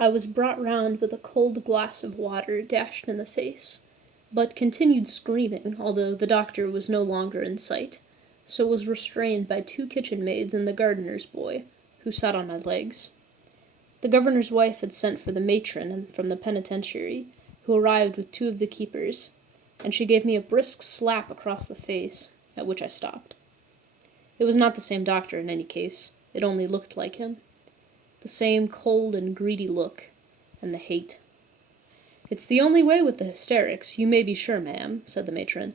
I was brought round with a cold glass of water dashed in the face, but continued screaming, although the doctor was no longer in sight, so was restrained by 2 kitchen maids and the gardener's boy, who sat on my legs. The governor's wife had sent for the matron from the penitentiary, who arrived with 2 of the keepers, and she gave me a brisk slap across the face, at which I stopped. It was not the same doctor in any case. It only looked like him. The same cold and greedy look, and the hate. "It's the only way with the hysterics, you may be sure, ma'am," said the matron.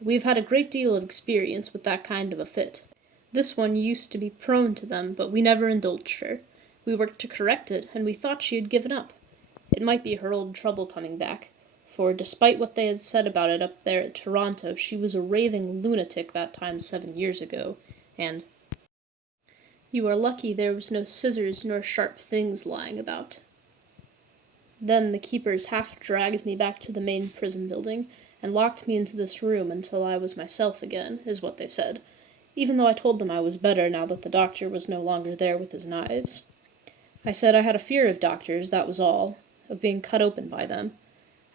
"We have had a great deal of experience with that kind of a fit. This one used to be prone to them, but we never indulged her. We worked to correct it, and we thought she had given up. It might be her old trouble coming back, for despite what they had said about it up there at Toronto, she was a raving lunatic that time 7 years ago, and you are lucky there was no scissors nor sharp things lying about." Then the keepers half dragged me back to the main prison building, and locked me into this room until I was myself again, is what they said, even though I told them I was better now that the doctor was no longer there with his knives. I said I had a fear of doctors, that was all, of being cut open by them,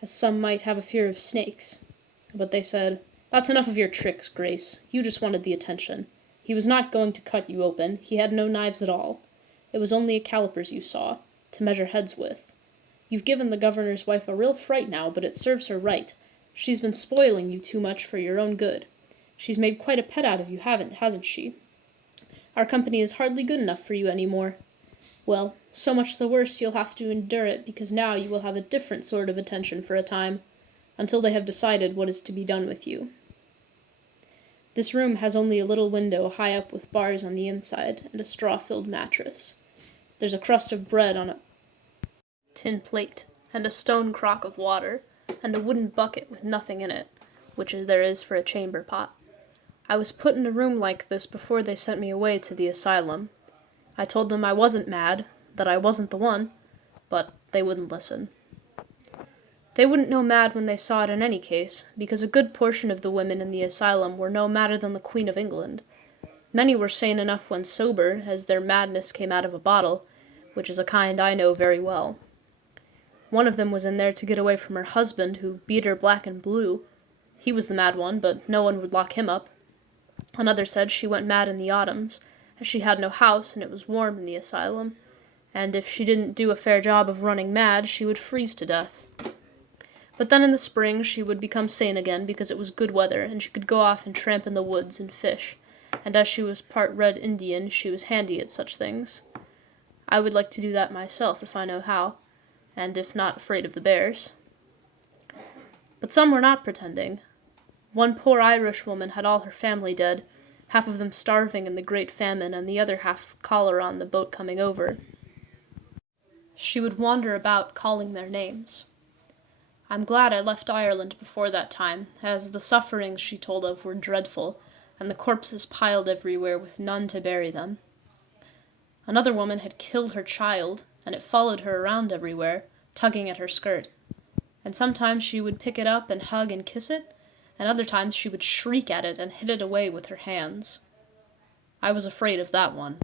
as some might have a fear of snakes. But they said, "That's enough of your tricks, Grace. You just wanted the attention. He was not going to cut you open. He had no knives at all. It was only a calipers you saw, to measure heads with. You've given the governor's wife a real fright now, but it serves her right. She's been spoiling you too much for your own good. She's made quite a pet out of you, hasn't she? Our company is hardly good enough for you any more. Well, so much the worse you'll have to endure it, because now you will have a different sort of attention for a time, until they have decided what is to be done with you. This room has only a little window high up with bars on the inside, and a straw-filled mattress. There's a crust of bread on a tin plate, and a stone crock of water, and a wooden bucket with nothing in it, which there is for a chamber pot. I was put in a room like this before they sent me away to the asylum. I told them I wasn't mad, that I wasn't the one, but they wouldn't listen. They wouldn't know mad when they saw it in any case, because a good portion of the women in the asylum were no madder than the Queen of England. Many were sane enough when sober, as their madness came out of a bottle, which is a kind I know very well. One of them was in there to get away from her husband, who beat her black and blue. He was the mad one, but no one would lock him up. Another said she went mad in the autumns, as she had no house and it was warm in the asylum, and if she didn't do a fair job of running mad, she would freeze to death. But then in the spring she would become sane again because it was good weather, and she could go off and tramp in the woods and fish, and as she was part Red Indian, she was handy at such things. I would like to do that myself if I know how, and if not afraid of the bears. But some were not pretending. One poor Irish woman had all her family dead, half of them starving in the great famine, and the other half of cholera on the boat coming over. She would wander about calling their names. I'm glad I left Ireland before that time, as the sufferings she told of were dreadful, and the corpses piled everywhere with none to bury them. Another woman had killed her child, and it followed her around everywhere, tugging at her skirt. And sometimes she would pick it up and hug and kiss it, and other times she would shriek at it and hid it away with her hands. I was afraid of that one.